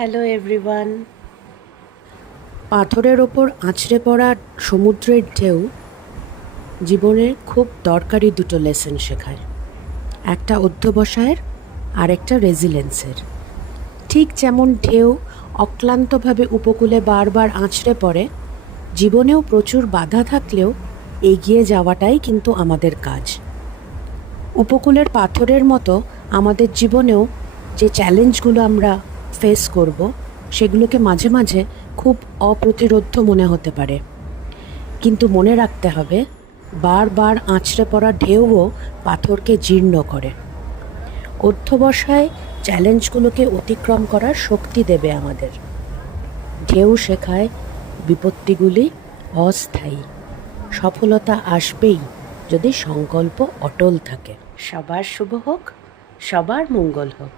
Hello everyone. পাথরের ওপর আছড়ে পড়া সমুদ্রের ঢেউ জীবনের খুব দরকারি দুটো লেসন শেখায়, একটা অধ্যবসায়ের আর একটা রেজিলেন্সের। ঠিক যেমন ঢেউ অক্লান্তভাবে উপকূলে বারবার আছড়ে পড়ে, জীবনেও প্রচুর বাধা থাকলেও এগিয়ে যাওয়াটাই কিন্তু আমাদের কাজ। উপকূলের পাথরের মতো আমাদের জীবনেও যে চ্যালেঞ্জগুলো আমরা ফেস করব, সেগুলোকে মাঝে মাঝে খুব অপ্রতিরোধ্য মনে হতে পারে, কিন্তু মনে রাখতে হবে বারবার আছড়ে পড়া ঢেউও পাথরকে জীর্ণ করে। অধ্যবসায় চ্যালেঞ্জগুলোকে অতিক্রম করার শক্তি দেবে আমাদের। ঢেউ শেখায় বিপত্তিগুলি অস্থায়ী, সফলতা আসবেই যদি সংকল্প অটল থাকে। সবার শুভ হোক, সবার মঙ্গল হোক।